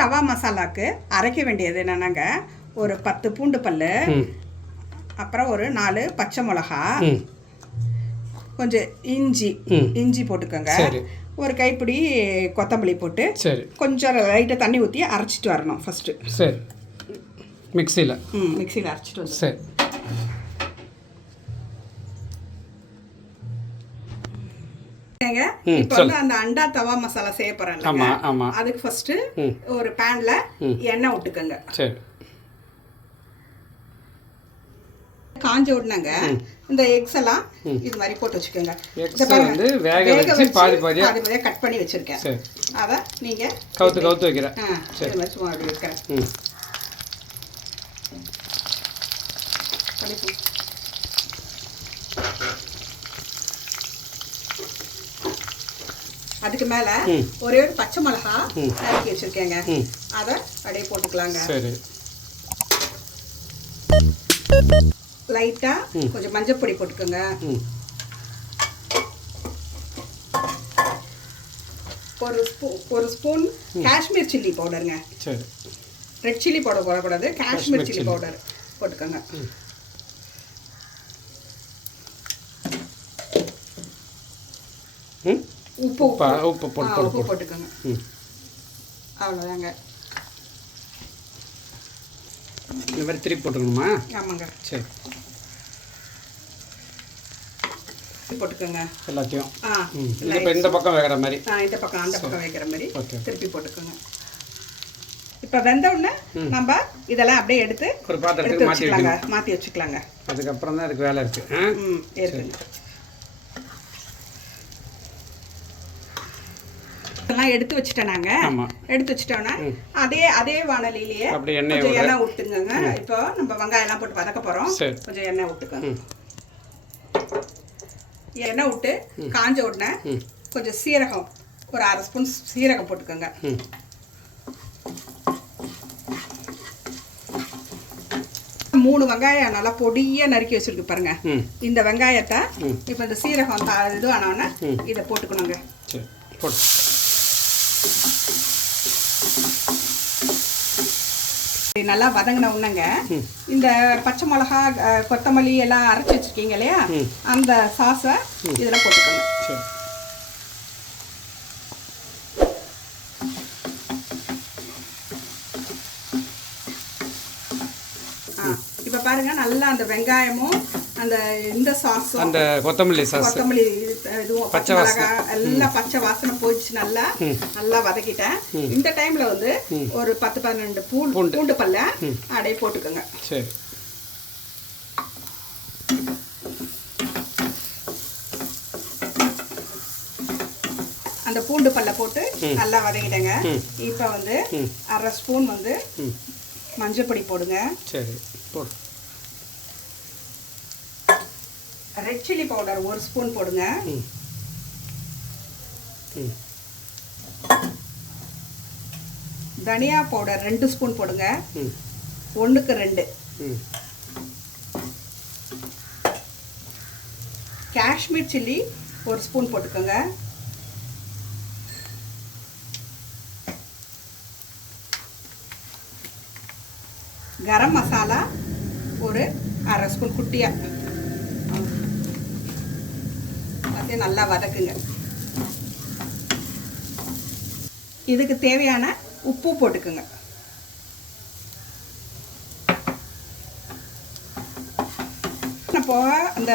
தவா மசாலாக்கு அரைக்க வேண்டியது என்னன்னாங்க, ஒரு 10 பூண்டு பல், அப்புறம் ஒரு 4 பச்சை மிளகா, கொஞ்சம் இஞ்சி போட்டுக்கோங்க. ஒரு கைப்பிடி கொத்தமல்லி போட்டு கொஞ்சம் லைட்டாக தண்ணி ஊற்றி அரைச்சிட்டு வரணும் ஃபஸ்ட்டு. சரி, மிக்சியில் அரைச்சிட்டு வந்து. சரி, இப்போ வந்து அந்த அண்டா தவா மசாலா செய்ய போறேன். அதுக்கு ஃபர்ஸ்ட் ஒரு பேன்ல எண்ணெய் விட்டுக்கோங்க. சரி, காஞ்ச உடனேங்க இந்த எக்ஸ் எல்லாம் இது மாதிரி போட்டு வச்சுக்கோங்க. வந்து வேக வச்சு பாதி பாதியா கட் பண்ணி வச்சிருக்கேன். அதை நீங்க கவுத்து வைக்கிறேன். சரி, சும்மா அப்படி வைக்கிறேன். அதுக்கு மேல ஒரே ஒரு பச்சை மிளகா நறுக்கி வச்சிருக்கேங்க. அதை அப்படியே போட்டுக்கலாங்க. சரி, லைட்டா கொஞ்சம் மஞ்சள் பொடி போட்டுக்கோங்க. ஒரு ஸ்பூன் காஷ்மீர் சில்லி பவுடருங்க. சரி, ரெட் சில்லி பவுடர் போடக்கூடாது, காஷ்மீர் சில்லி பவுடர் போட்டுக்கோங்க. உப்பு போட்டுக்கோங்க. அவ்வளோதாங்க. இந்த மாதிரி திருப்பி போட்டுக்கணுமா? ஆமாங்க. சரி, போட்டுக்கோங்க எல்லாத்தையும். இப்போ இந்த பக்கம் வேகிற மாதிரி, இந்த பக்கம் அந்த பக்கம் வைக்கிற மாதிரி திருப்பி போட்டுக்கோங்க. இப்போ வெந்த உடனே நம்ம இதெல்லாம் அப்படியே எடுத்து ஒரு பாத்திரத்துக்கு மாற்றி வச்சுக்கலாங்க. அதுக்கப்புறம் தான் அதுக்கு வேலை இருக்குது. எல்லாம் எடுத்து வச்சுட்டேனாங்க. எடுத்து வச்சுட்டோன்னா அதே வானலிலேயே கொஞ்சம் எண்ணெய் விட்டுங்க. இப்போ நம்ம வெங்காயம் எல்லாம் போட்டு வதக்க போறோம். கொஞ்சம் எண்ணெய் விட்டுக்கோங்க. எண்ணெய் விட்டு காஞ்ச உடனே கொஞ்சம் சீரகம், ஒரு 1/2 ஸ்பூன் சீரகம் போட்டுக்கோங்க. 3 வெங்காயம் நல்லா பொடியா நறுக்கி வச்சிருக்கு பாருங்க. இந்த வெங்காயத்தை இப்போ இந்த சீரகம் இது ஆனோன்னா இதை போட்டுக்கணுங்க. நல்லா வதங்கின உடனேங்க இந்த பச்சை மிளகா, கொத்தமல்லி எல்லாம் அரைச்சி வச்சிருக்கீங்க இல்லையா, அந்த சாஸை இதில் போட்டுக்கோங்க. இப்போ பாருங்க, நல்லா அந்த வெங்காயமும் அந்த இந்த சாஸும் அந்த கொத்தமல்லி இதுவும் பச்சை மிளகா எல்லாம் பச்சை வாசனை போயிடுச்சு. நல்லா வதக்கிட்டேன். இந்த டைம்ல வந்து ஒரு 10-12 பூண்டு பல்ல அப்படியே போட்டுக்கோங்க. சரி, அந்த பூண்டு பல்ல போட்டு நல்லா வதக்கிட்டேங்க. இப்போ வந்து 1/2 ஸ்பூன் வந்து மஞ்சள் பொடி போடுங்க. சரி, போடு. ரெட் சில்லி பவுடர் 1 ஸ்பூன் போடுங்க. தனியா பவுடர் 2 ஸ்பூன் போடுங்க. 1க்கு 2. காஷ்மீர் சில்லி 1 ஸ்பூன் போட்டுக்கோங்க. கரம் மசாலா ஒரு 1/2 ஸ்பூன் குட்டியா. நல்லா வதக்குங்க. இதுக்கு தேவையான உப்பு போட்டுக்குங்க. போக அந்த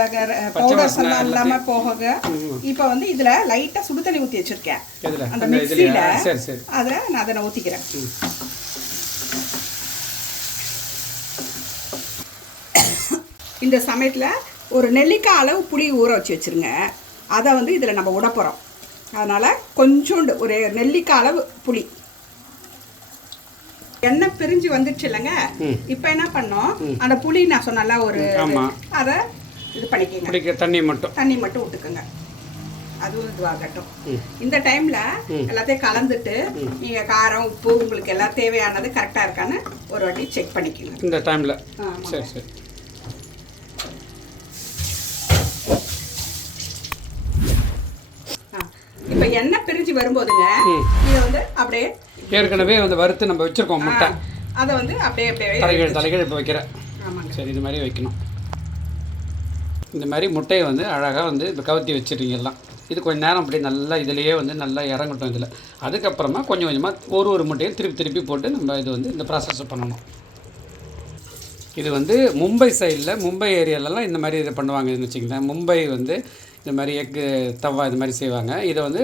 பவுடர்ஸ் எல்லாம் இல்லாம போக இப்போ வந்து இதுல லைட்டா சுடு தண்ணி ஊற்றி வச்சிருக்கேன். அந்த மிக்ஸியில அதை நான் ஊற்றிக்கிறேன். இந்த சமயத்தில் ஒரு நெல்லிக்காய் அளவு புளி ஊற வச்சு வச்சுருங்க. அதை வந்து இதில் நம்ம விட போகிறோம். அதனால் கொஞ்சோண்டு ஒரு நெல்லிக்காய் அளவு புளி. எண்ணெய் பிரிஞ்சு வந்துடுச்சு இல்லைங்க. இப்போ என்ன பண்ணோம், அந்த புளி நான் சொன்னால ஒரு அதை இது பண்ணிக்கோங்க. தண்ணி மட்டும் விட்டுக்கோங்க. அதுவும் இதுவாகட்டும். இந்த டைமில் எல்லாத்தையும் கலந்துட்டு நீங்கள் காரம் உப்பு உங்களுக்கு எல்லாம் தேவையானது கரெக்டாக இருக்கான்னு ஒரு வாட்டி செக் பண்ணிக்கோங்க இந்த டைமில். சரி சரி. இப்போ எண்ணெய் பிரிஞ்சு வரும்போதுங்க இதை வந்து அப்படியே ஏற்கனவே வந்து வறுத்து நம்ம வச்சுருக்கோம் முட்டை, அதை வந்து அப்படியே தலைகீழ் இப்போ வைக்கிறேன். ஆமாங்க. சரி, இது மாதிரி வைக்கணும். இந்த மாதிரி முட்டையை வந்து அழகாக வந்து இப்போ கவுத்தி வச்சுருங்க எல்லாம். இது கொஞ்சம் நேரம் அப்படி நல்லா இதிலையே வந்து நல்லா இறங்கட்டும். இதில் அதுக்கப்புறமா கொஞ்சம் கொஞ்சமாக ஒரு முட்டையும் திருப்பி போட்டு நம்ம இது வந்து இந்த ப்ராசஸை பண்ணணும். இது வந்து மும்பை சைடில், மும்பை ஏரியாலலாம் இந்த மாதிரி இதை பண்ணுவாங்கன்னு வச்சுக்கிங்களேன். மும்பை வந்து இந்த மாதிரி எக்கு தவா இது மாதிரி செய்வாங்க. இதை வந்து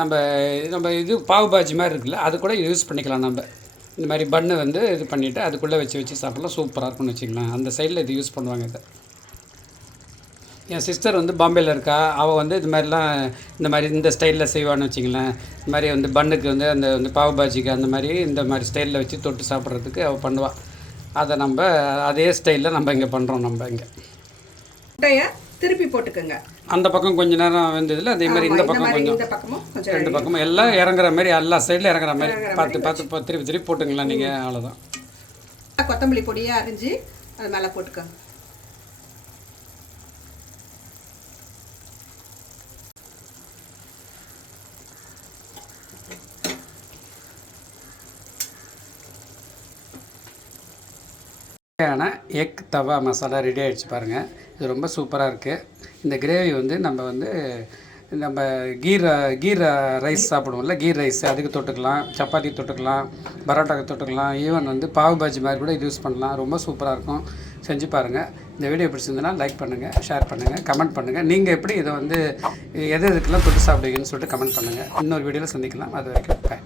நம்ம இது பாவு பாஜி மாதிரி இருக்குல்ல, அது கூட யூஸ் பண்ணிக்கலாம். நம்ம இந்த மாதிரி பன்னு வந்து இது பண்ணிவிட்டு அதுக்குள்ளே வச்சு சாப்பிட்லாம். சூப்பராக இருக்கும்னு வச்சுக்கலாம். அந்த சைடில் இது யூஸ் பண்ணுவாங்க. இதை என் சிஸ்டர் வந்து பாம்பேயில் இருக்கா. அவள் வந்து இது மாதிரிலாம் இந்த மாதிரி இந்த ஸ்டைலில் செய்வான்னு வச்சிங்களேன். இந்த மாதிரி வந்து பன்னுக்கு வந்து அந்த வந்து பாவு பாஜிக்கு அந்த மாதிரி இந்த மாதிரி ஸ்டைலில் வச்சு தொட்டு சாப்பிட்றதுக்கு அவள் பண்ணுவாள். அதை நம்ம அதே ஸ்டைலில் நம்ம இங்கே பண்ணுறோம். நம்ம இங்கே முட்டையை திருப்பி போட்டுக்கோங்க. அந்த பக்கம் கொஞ்சம் நேரம் வெந்ததில் அதே மாதிரி இந்த பக்கம் கொஞ்சம், ரெண்டு பக்கமும் எல்லாம் இறங்குற மாதிரி, எல்லா சைடில் இறங்குற மாதிரி பார்த்து திருப்பி போட்டுங்களா நீங்கள். அவ்வளோதான். கொத்தமல்லி பொடியை அரிஞ்சு அது மேலே போட்டுக்கோங்க. எக் தவா மசாலா ரெடி ஆகிடுச்சு பாருங்கள். இது ரொம்ப சூப்பராக இருக்குது. இந்த கிரேவி வந்து நம்ம கீ ரைஸ் சாப்பிடுவோம்ல, கீ ரைஸ் அதுக்கு தொட்டுக்கலாம், சப்பாத்தி தொட்டுக்கலாம், பரோட்டாக்கு தொட்டுக்கலாம், ஈவன் வந்து பாவு பாஜி மாதிரி கூட இது யூஸ் பண்ணலாம். ரொம்ப சூப்பராக இருக்கும். செஞ்சு பாருங்கள். இந்த வீடியோ பிடிச்சிருந்ததுன்னா லைக் பண்ணுங்கள், ஷேர் பண்ணுங்கள், கமெண்ட் பண்ணுங்கள். நீங்கள் எப்படி இதை வந்து எதுக்கெல்லாம் தொட்டு சாப்பிடுவீங்கன்னு சொல்லிட்டு கமெண்ட் பண்ணுங்கள். இன்னொரு வீடியோவில் சந்திக்கலாம். அது வரைக்கும் பாய்.